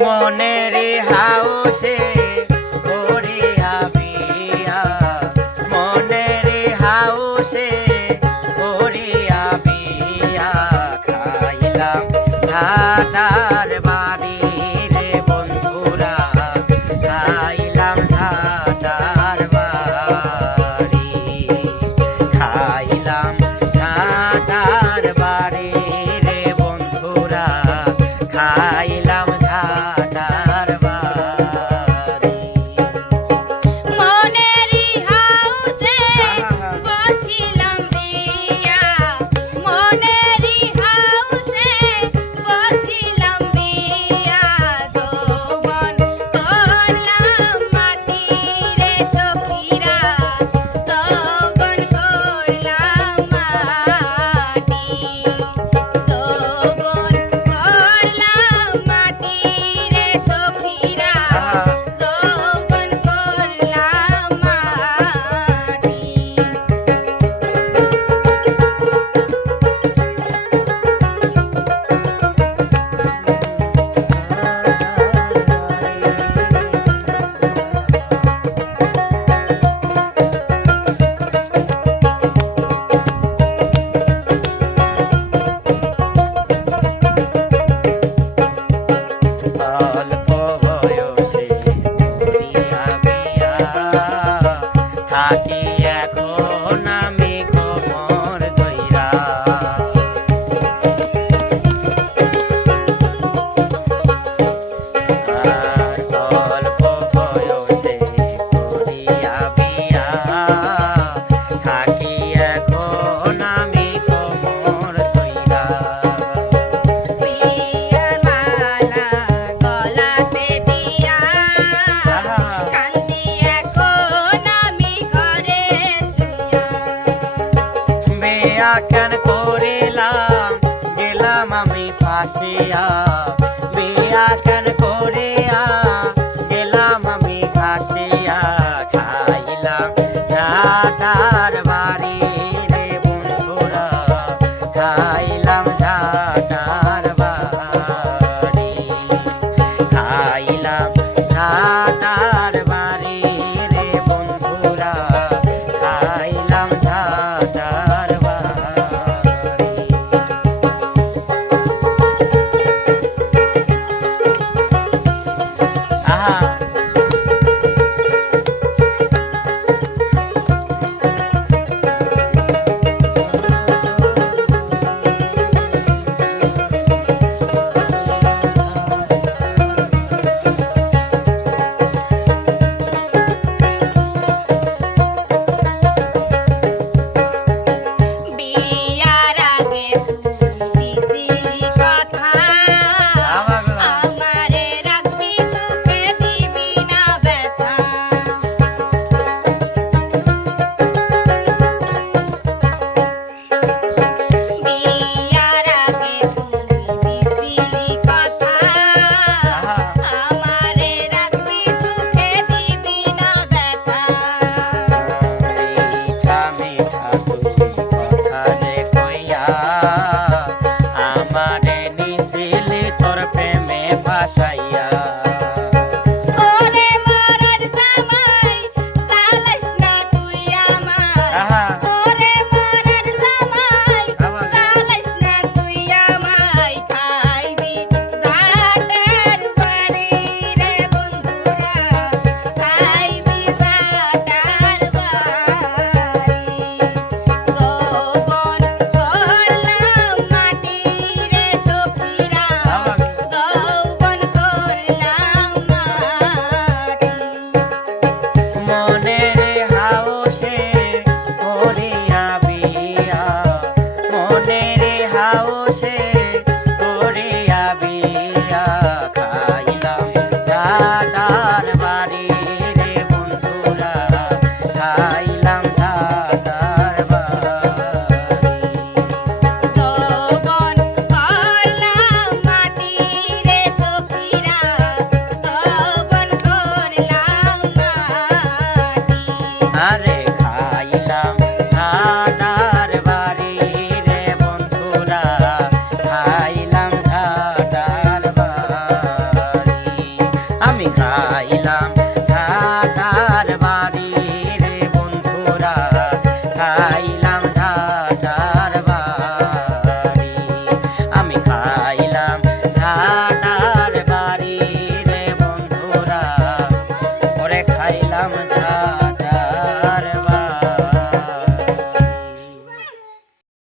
মনের হাউসে করিয়া বিয়া, মনের হাউসে করিয়া বিয়া, খাইলাম ঢাকার বাড়ি রে বন্ধুরা, খাইলাম ঢাকার বাড়ি, খাইলাম ঢাকার বাড়ি রে বন্ধুরা, খাইলাম ঢাকার বাড়ি। মনেরই হাউসে বসিলাম বিয়া, মনেরই হাউসে বসিলাম বিয়া, যৌবন করলাম মাটি রে সখীরা, যৌবন করলাম মাটি, যৌবন করলাম মাটি রে সখীরা, যৌবন করলাম মাটি। অল্প বয়সে করিয়া বিয়া, থাকি এখন আমি কোমর ধইরা, আর অল্প বয়সে করিয়া বিয়া, থাকি এখন আমি কোমর ধইরা। বিয়ার মালা গলাতে দিয়া, কান্দি এখন আমি ঘরে শুইয়া, বিয়া কেন করিলাম গেলাম আমি ফাঁসিয়া, বিয়া কেন করিয়া গেলাম আমি ফাঁসিয়া, খাইলাম ঢাকার বাড়ি রে বন্ধুরা, খাইলাম ঢাকার বাড়ি, খাইলাম ঢাকার বাড়ি রে বন্ধুরা, খাইলাম ঢাকার বাড়ি। আহা বিয়ার আগে দিছিলি কথা, আমারে রাখবি সুখে দিবি না ব্যথা, বিয়ার আগে দিছিলি কথা, আমারে রাখবি সুখে দিবি না ব্যথা। মিঠা মিঠা তুই কথা যে কইয়া, আমারে নিছিলি তোর প্রেমে ভাসাইয়া, ওরে মরার জামাই চালাস না তুই আমার, ওরে মরার জামাই চালাস না তুই আমায়, খাইবি জাটার বাড়ি রে বন্ধুরা, খাইবি জাটার বাড়ি, যৌবন করলাম মাটি রে সখীরা, যৌবন করলাম খাইলাম ছাতার বাড়ি রে বন্ধুরা খাই